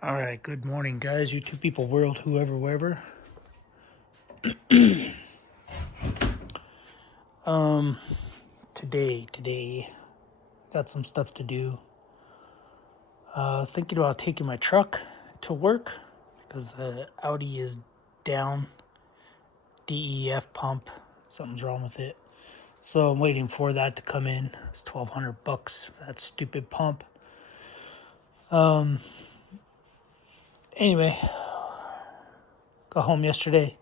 All right, good morning, guys. You two people, world, whoever, wherever. Today, got some stuff to do. I was thinking about taking my truck to work because the Audi is down. DEF pump, something's wrong with it. So I'm waiting for that to come in. It's $1,200 for that stupid pump. Anyway, got home yesterday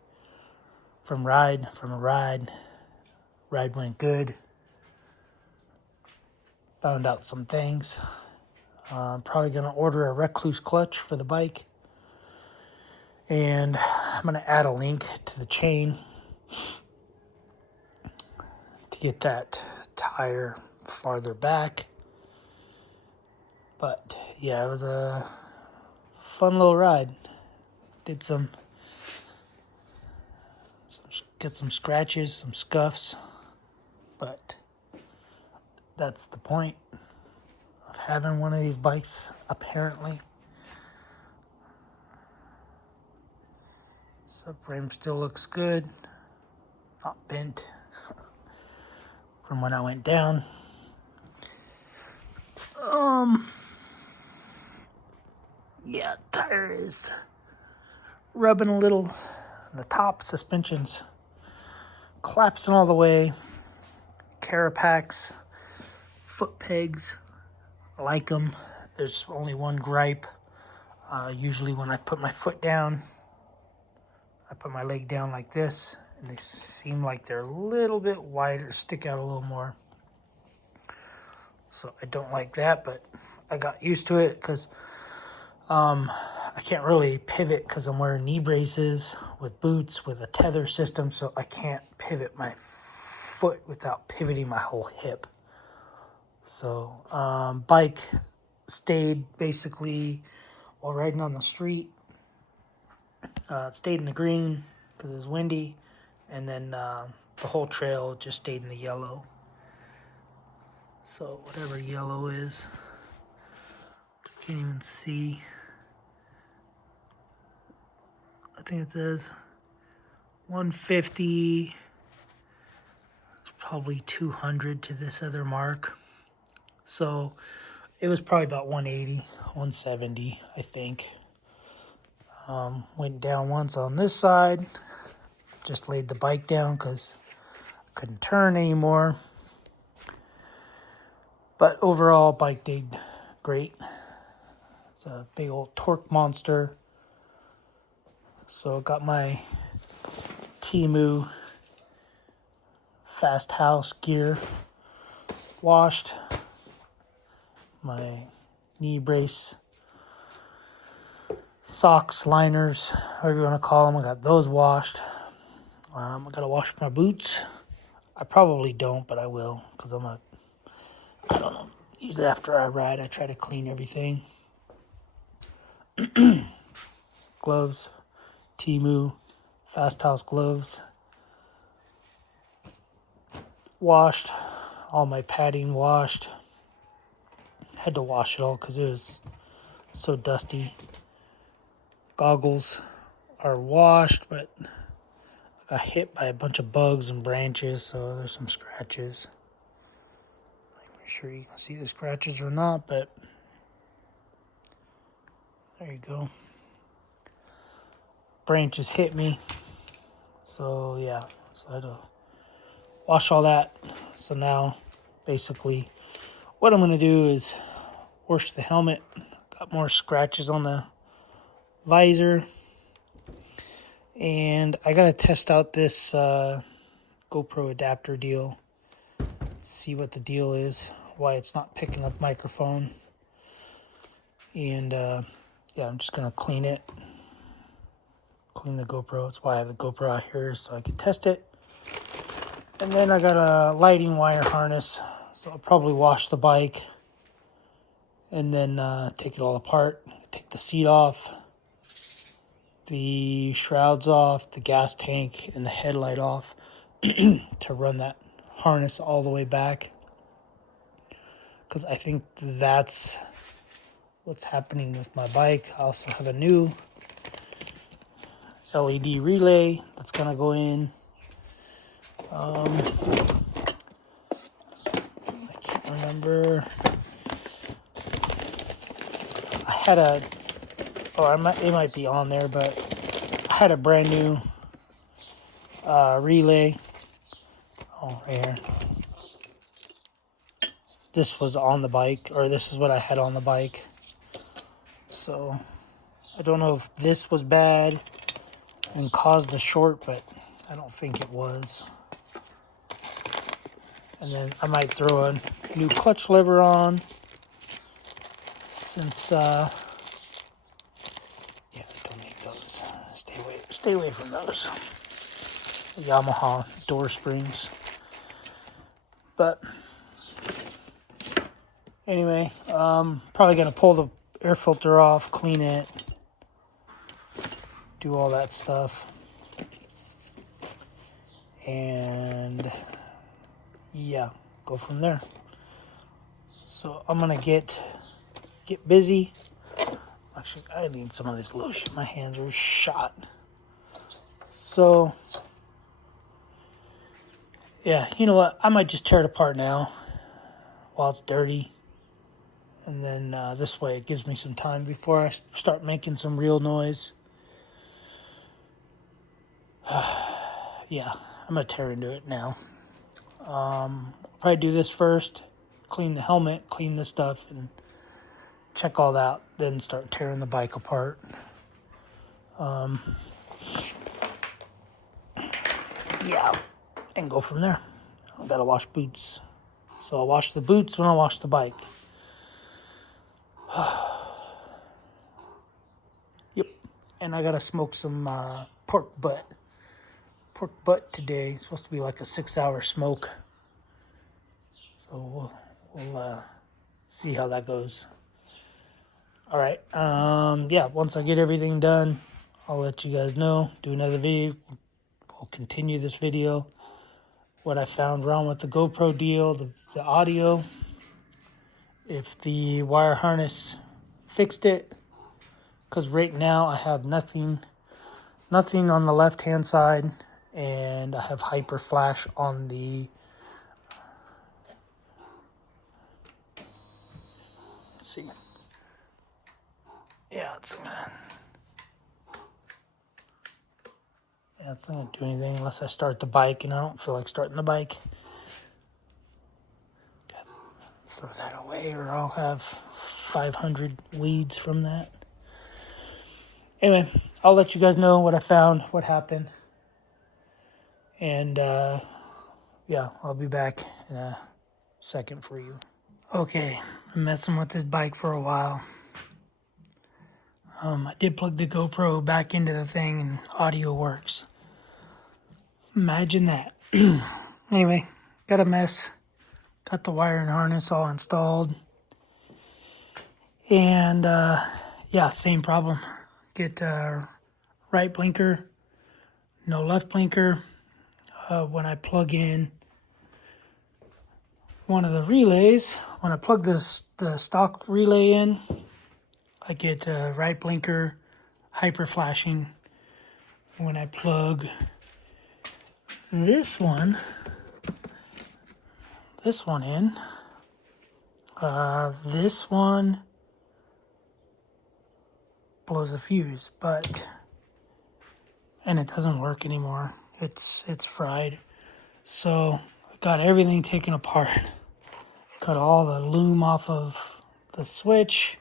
from a ride. Ride went good. Found out some things. I'm probably going to order a Recluse clutch for the bike. And I'm going to add a link to the chain to get that tire farther back. But yeah, it was a fun little ride. Did get some scratches, some scuffs. But that's the point of having one of these bikes, apparently. Subframe still looks good. Not bent from when I went down. Yeah, tire is rubbing a little. The top suspension's collapsing all the way. Carapax, foot pegs, I like them. There's only one gripe. Usually when I put my foot down, I put my leg down like this, and they seem like they're a little bit wider, stick out a little more. So I don't like that, but I got used to it because I can't really pivot because I'm wearing knee braces with boots with a tether system, so I can't pivot my foot without pivoting my whole hip. So bike stayed basically while riding on the street. It stayed in the green because it was windy, and then the whole trail just stayed in the yellow. So whatever yellow is, I can't even see. I think it says 150, it's probably 200 to this other mark. So it was probably about 180, 170, I think. Went down once on this side, just laid the bike down because I couldn't turn anymore. But overall, bike did great. It's a big old torque monster. So got my Temu Fast House gear washed. My knee brace, socks, liners, whatever you want to call them, I got those washed. I got to wash my boots. I probably don't, but I will because I don't know. Usually after I ride, I try to clean everything. Gloves, Temu Fast House gloves. Washed. All my padding washed. Had to wash it all because it was so dusty. Goggles are washed, but I got hit by a bunch of bugs and branches, so there's some scratches. I'm not sure you can see the scratches or not, but there you go. Branches hit me, so yeah, so I had to wash all that. So now basically what I'm going to do is wash the helmet. Got more scratches on the visor, and I got to test out this GoPro adapter deal, see what the deal is, why it's not picking up microphone. And yeah, I'm just going to clean the GoPro. That's why I have the GoPro out here, so I can test it. And then I got a lighting wire harness, so I'll probably wash the bike and then take it all apart. Take the seat off, the shrouds off, the gas tank, and the headlight off to run that harness all the way back. Because I think that's what's happening with my bike. I also have a new LED relay that's gonna go in. I can't remember. I had a, it might be on there, but I had a brand new relay. Oh, right here. This was on the bike, or this is what I had on the bike. So I don't know if this was bad and caused the short, but I don't think it was. And then I might throw a new clutch lever on, since yeah, I don't need those. Stay away from those. Yamaha door springs. But anyway, probably gonna pull the air filter off, clean it, do all that stuff, and yeah, go from there. So I'm gonna get busy. Actually, I need some of this lotion. My hands are shot. So yeah, you know what? I might just tear it apart now while it's dirty. And then this way it gives me some time before I start making some real noise. Yeah, I'm going to tear into it now. Probably do this first. Clean the helmet, clean this stuff, and check all that. Then start tearing the bike apart. Yeah, and go from there. I got to wash boots. So I'll wash the boots when I wash the bike. Yep, and I gotta smoke some pork butt today. It's supposed to be like a 6-hour smoke, so we'll see how that goes. All right, yeah, once I get everything done, I'll let you guys know. Do another video. I'll continue this video, what I found wrong with the GoPro deal, the audio, if the wire harness fixed it, because right now I have nothing on the left hand side, and I have hyper flash on the, let's see, yeah, it's not gonna do anything unless I start the bike, and I don't feel like starting the bike. Throw that away, or I'll have 500 weeds from that. Anyway, I'll let you guys know what I found, what happened. And yeah, I'll be back in a second for you. Okay, I'm messing with this bike for a while. I did plug the GoPro back into the thing, and audio works. Imagine that. Anyway, got a mess. Got the wire and harness all installed. And yeah, same problem. Get right blinker, no left blinker. When I plug in one of the relays, when I plug the stock relay in, I get right blinker, hyper flashing. When I plug this one in, this one blows a fuse, and it doesn't work anymore. It's fried. So I got everything taken apart. Cut all the loom off of the switch,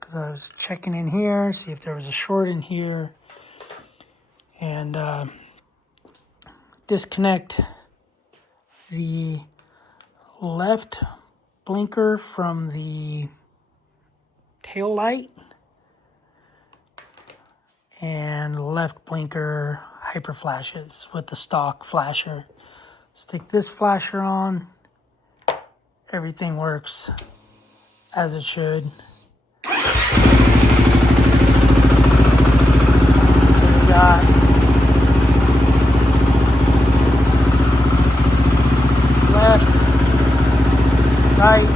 because I was checking in here, see if there was a short in here, and disconnect the left blinker from the tail light, and left blinker hyper flashes with the stock flasher. Stick this flasher on, everything works as it should. So we got left, right,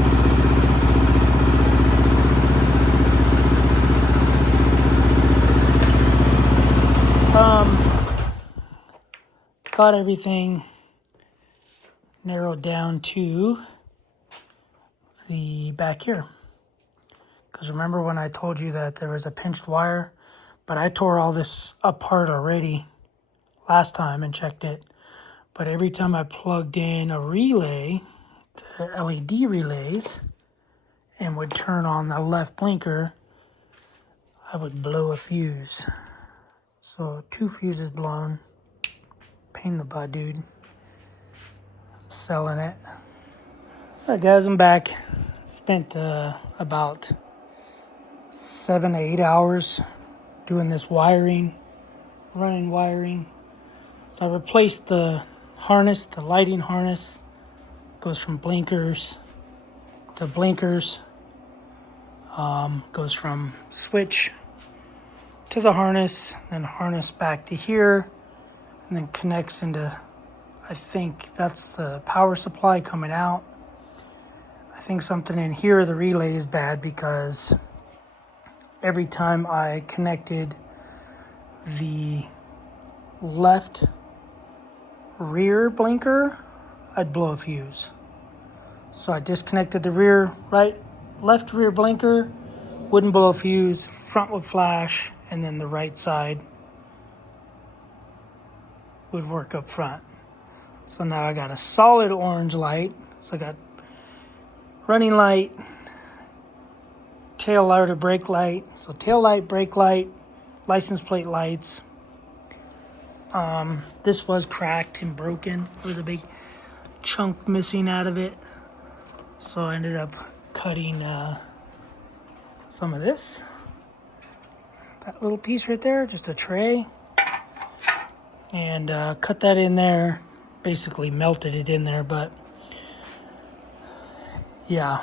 got everything narrowed down to the back here. Because remember when I told you that there was a pinched wire? But I tore all this apart already last time and checked it. But every time I plugged in a relay, the LED relays, and would turn on the left blinker, I would blow a fuse. So 2 fuses blown. Pain in the butt, dude. Selling it. Alright guys, I'm back. Spent about 7 to 8 hours doing this wiring, running wiring. So I replaced the harness, the lighting harness. Goes from blinkers to blinkers. Goes from switch to the harness, then harness back to here, and then connects into, I think that's the power supply coming out. I think something in here, the relay is bad because every time I connected the left rear blinker, I'd blow a fuse. So I disconnected the left rear blinker, wouldn't blow a fuse, front would flash, and then the right side would work up front. So now I got a solid orange light. So I got running light, tail light or brake light. So tail light, brake light, license plate lights. This was cracked and broken. There was a big chunk missing out of it. So I ended up cutting some of this. That little piece right there, just a tray. And cut that in there. Basically melted it in there, but yeah.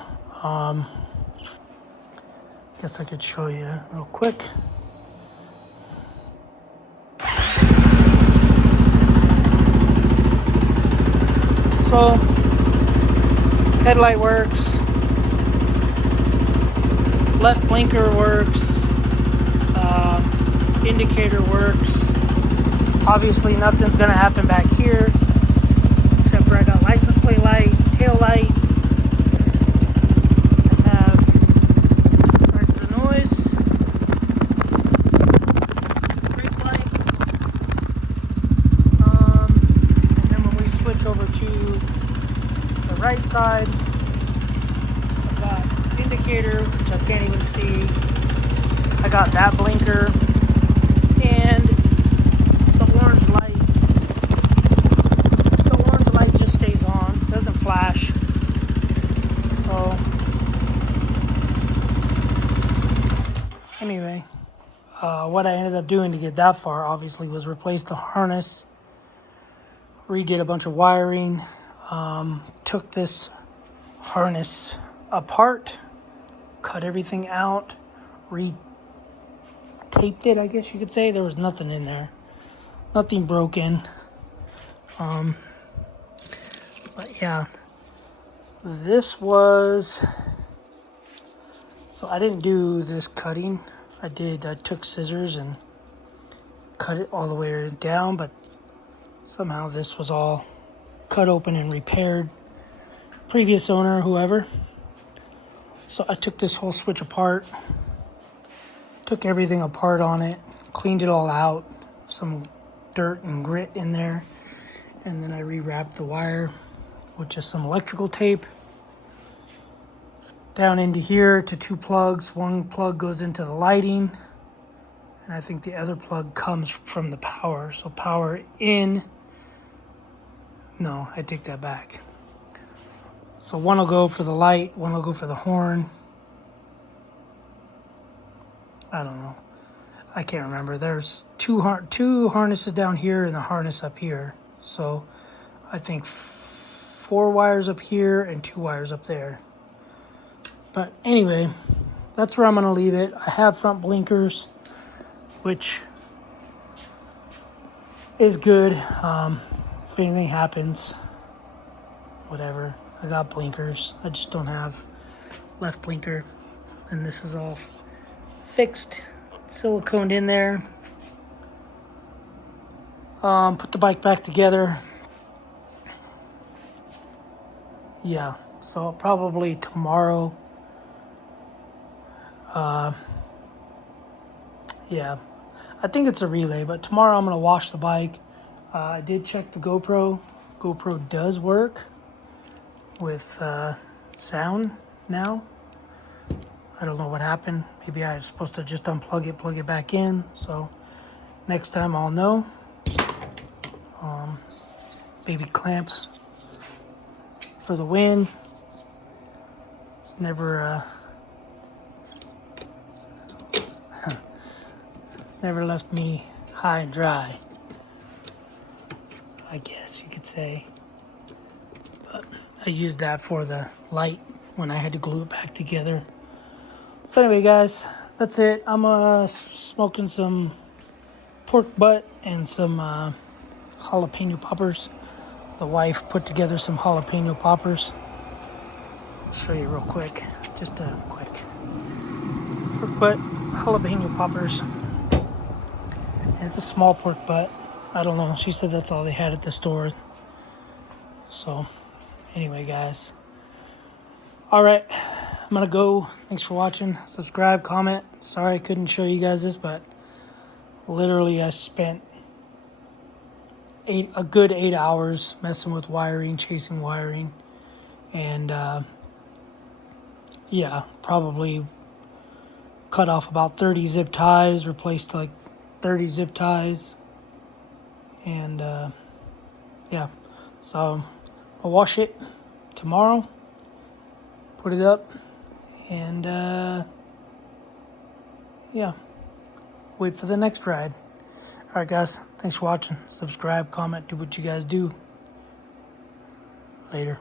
Guess I could show you real quick. So, headlight works, left blinker works, indicator works. Obviously nothing's gonna happen back here, except for I got license plate light, tail light. I have sorry for the noise, brake light. And then when we switch over to the right side, I've got indicator, which I can't even see. I got that blinker and the orange light. The orange light just stays on, doesn't flash. So anyway, what I ended up doing to get that far obviously was replace the harness, redid a bunch of wiring, took this harness apart, cut everything out, taped it, I guess you could say. There was nothing in there, nothing broken. But yeah, this was, so I didn't do this cutting. I took scissors and cut it all the way down, but somehow this was all cut open and repaired. Previous owner, whoever. So I took this whole switch apart, took everything apart on it, cleaned it all out, some dirt and grit in there, and then I rewrapped the wire with just some electrical tape down into here to 2 plugs. One plug goes into the lighting, and I think the other plug comes from the power. So power in, no, I take that back. So one will go for the light, one will go for the horn. I don't know. I can't remember. There's two harnesses down here and the harness up here. So I think 4 wires up here and 2 wires up there. But anyway, that's where I'm going to leave it. I have front blinkers, which is good. If anything happens, whatever. I got blinkers. I just don't have left blinker. And this is all fixed, siliconed in there. Put the bike back together. Yeah, so probably tomorrow. Yeah, I think it's a relay, but tomorrow I'm going to wash the bike. I did check the GoPro. GoPro does work with sound now. I don't know what happened. Maybe I was supposed to just unplug it, plug it back in. So next time I'll know. Baby clamp for the win. It's never it's never left me high and dry, I guess you could say. But I used that for the light when I had to glue it back together. So anyway, guys, that's it. I'm smoking some pork butt and some jalapeno poppers. The wife put together some jalapeno poppers. I'll show you real quick. Just a quick pork butt, jalapeno poppers. And it's a small pork butt. I don't know. She said that's all they had at the store. So anyway, guys. All right. I'm going to go. Thanks for watching. Subscribe, comment. Sorry I couldn't show you guys this, but literally I spent a good 8 hours messing with wiring, chasing wiring. And yeah, probably cut off about 30 zip ties, replaced like 30 zip ties. And yeah, so I'll wash it tomorrow, put it up, and yeah, wait for the next ride. All right, guys, thanks for watching. Subscribe, comment, do what you guys do. Later.